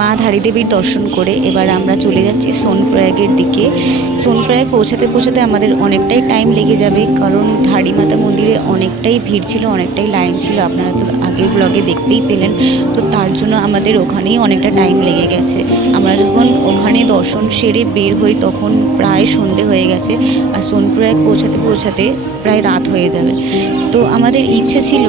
মা ধারী দেবীর দর্শন করে এবার আমরা চলে যাচ্ছি সোনপ্রয়াগের দিকে। সোনপ্রয়াগ পৌঁছাতে পৌঁছাতে আমাদের অনেকটাই টাইম লেগে যাবে, কারণ ধারী মাতা মন্দিরে অনেকটাই ভিড় ছিল, অনেকটাই লাইন ছিল, আপনারা তো আগের ব্লগে দেখতেই পেলেন। তো তার জন্য আমাদের ওখানেই অনেকটা টাইম লেগে গেছে। আমরা যখন ওখানে দর্শন সেরে বের হই তখন প্রায় সন্ধে হয়ে গেছে, আর সোনপ্রয়াগ পৌঁছাতে পৌঁছাতে প্রায় রাত হয়ে যাবে। তো আমাদের ইচ্ছে ছিল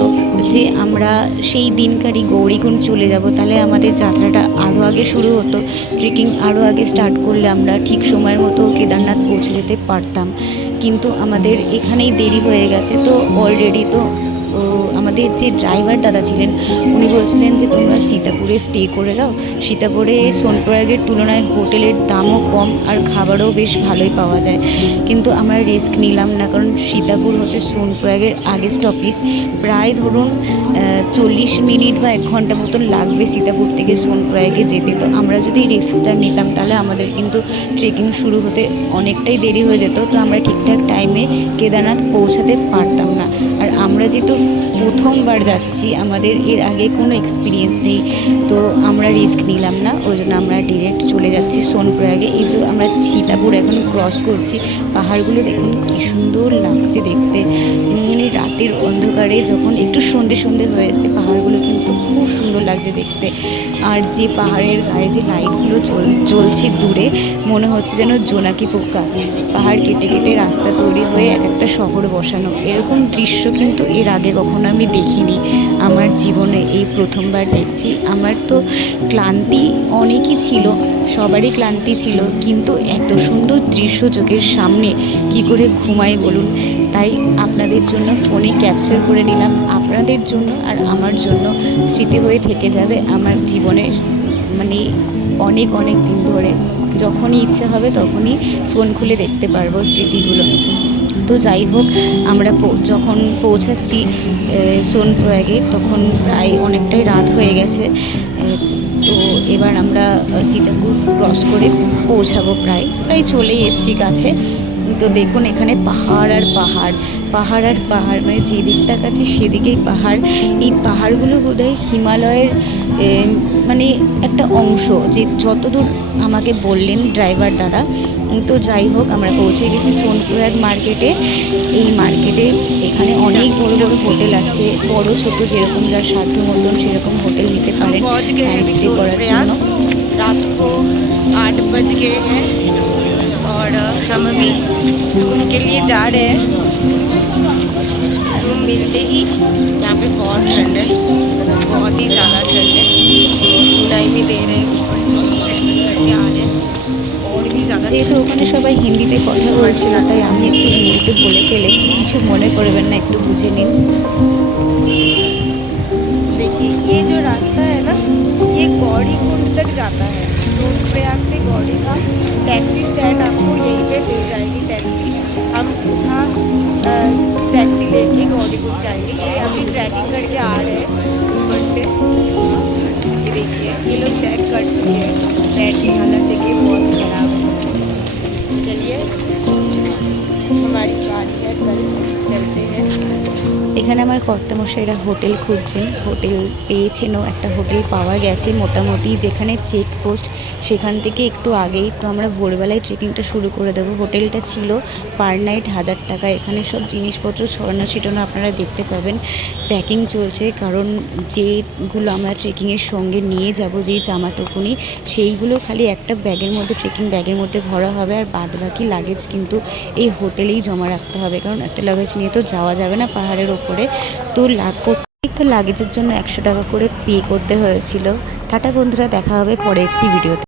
যে আমরা সেই দিনকারই গৌরীকুণ্ড চলে যাব, তাহলে আমাদের যাত্রাটা আরও আগে শুরু হতো, ট্রেকিং আরও আগে স্টার্ট করলে আমরা ঠিক সময়ের মতো কেদারনাথ পৌঁছে যেতে পারতাম। কিন্তু আমাদের এখানেই দেরি হয়ে গেছে। তো অলরেডি তো আমাদের যে ড্রাইভার দাদা ছিলেন উনি বলছিলেন যে তোমরা সীতাপুরে স্টে করে যাও, সীতাপুরে সোনপ্রয়াগের তুলনায় হোটেলের দামও কম আর খাবারও বেশ ভালোই পাওয়া যায়। কিন্তু আমরা রিস্ক নিলাম না, কারণ সীতাপুর হচ্ছে সোনপ্রয়াগের আগে স্টপেজ। প্রায় ধরুন 40 মিনিট বা 1 ঘন্টা মতন লাগবে সীতাপুর থেকে সোনপ্রয়াগে যেতে। তো আমরা যদি রিস্কটা নিতাম তাহলে আমাদের কিন্তু ট্রেকিং শুরু হতে অনেকটাই দেরি হয়ে যেত। তো আমরা ঠিকঠাক টাইমে কেদারনাথ পৌঁছাতে পারতাম না। আর আমরা যেহেতু প্রথমবার যাচ্ছি, আমাদের এর আগে কোনো এক্সপিরিয়েন্স নেই, তো আমরা রিস্ক নিলাম না, ওই জন্য আমরা ডিরেক্ট চলে যাচ্ছি সোনপ্রয়াগে। এই যে আমরা সীতাপুর এখন ক্রস করছি, পাহাড়গুলো দেখুন কী সুন্দর লাগছে দেখতে। মানে রাতের অন্ধকারে যখন একটু সন্ধে সন্ধে হয়ে এসছে, পাহাড়গুলো কিন্তু খুব সুন্দর লাগছে দেখতে। আর যে পাহাড়ের গায়ে যে লাইটগুলো জ্বলছে দূরে, মনে হচ্ছে যেন জোনাকি পোকা। পাহাড় কেটে কেটে রাস্তা তৈরি হয়ে এক একটা শহর বসানো, এরকম দৃশ্য কিন্তু এর আগে কখনো আমি দেখিনি আমার জীবনে, এই প্রথমবার দেখছি। আমার তো ক্লান্তি অনেকই ছিল, সবারই ক্লান্তি ছিল, কিন্তু এত সুন্দর দৃশ্য চোখের সামনে কি করে ঘুমাই বলুন। তাই আপনাদের জন্য ফোনে ক্যাপচার করে নিলাম, আপনাদের জন্য আর আমার জন্য স্মৃতি হয়ে থেকে যাবে আমার জীবনের, মানে অনেক অনেক দিন ধরে যখনই ইচ্ছে হবে তখনই ফোন খুলে দেখতে পারবো স্মৃতিগুলো। তো যাই হোক, আমরা যখন পৌঁছাচ্ছি সোনপ্রয়াগে তখন প্রায় অনেকটাই রাত হয়ে গেছে। তো এবার আমরা সীতাপুর ক্রস করে পৌঁছাবো, প্রায় চলেই এসছি কাছে। তো দেখুন এখানে পাহাড় আর পাহাড়, পাহাড় আর পাহাড়, মানে যেদিক তাকাচ্ছি সেদিকেই পাহাড়। এই পাহাড়গুলো বোধহয় হিমালয়ের মানে একটা অংশ, যে যতদূর আমাকে বললেন ড্রাইভার দাদা। তো যাই হোক, আমরা পৌঁছে গেছি সোনপ্রয়াগ মার্কেটে। এই মার্কেটে এখানে অনেক বড় বড় হোটেল আছে, বড় ছোট যেরকম যার সাধ্য মতন সেরকম হোটেল নিতে পারেন নাইট স্টে করার জন্য। रात को 8 बज गए हैं और हम अभी रूम के लिए जा रहे हैं। रूम मिलते ही यहाँ पे बहुत ठंड है, बहुत ही ज़्यादा ठंड है, सुनाई भी दे रहे हैं करके आ रहे हैं। और भी ज़्यादा যেহেতু ওখানে সবাই হিন্দিতে কথা বলছিল তাই আমি একটু হিন্দিতে বলে ফেলেছি, কিছু মনে করবেন না, একটু বুঝে নিন। देखिए ये जो रास्ता है ना, ये गौरीकुंड तक जाता है। सोनप्रयाग से गौरी का टैक्सी स्टैंड आपको यहीं पे मिल जाएगी टैक्सी। हम सुबह टैक्सी लेके गौरीकुंड जाएंगे। ये अभी ट्रैकिंग करके आ रहे हैं ऊपर से। ये देखिए ये लोग ट्रैक कर चुके हैं, पैर की हालत देखिए बहुत ख़राब है। चलिए हमारी गाड़ी है, कल चलते हैं। এখানে আমার কর্তামশাইরা হোটেল খুঁজছেন, হোটেল পেয়েছেনও, একটা হোটেল পাওয়া গেছে মোটামুটি, যেখানে চেকপোস্ট সেখান থেকে একটু আগেই। তো আমরা ভোরবেলায় ট্রেকিংটা শুরু করে দেবো। হোটেলটা ছিল পার নাইট 1000 টাকা। এখানে সব জিনিসপত্র ছড়ানো ছিটানো আপনারা দেখতে পাবেন। প্যাকিং চলছে, কারণ যেগুলো আমরা ট্রেকিংয়ের সঙ্গে নিয়ে যাব, যেই জামাটুকুনি সেইগুলো খালি একটা ব্যাগের মধ্যে, ট্রেকিং ব্যাগের মধ্যে ভরা হবে, আর বাদ বাকি লাগেজ কিন্তু এই হোটেলেই জমা রাখতে হবে, কারণ এত লাগেজ নিয়ে তো যাওয়া যাবে না পাহাড়ের ওপরে। তো প্রত্যেকটা লাগেজের জন্য 100 টাকা করে পে করতে হয়েছিল। টাটা বন্ধুরা, দেখা হবে পরে একটি ভিডিওতে।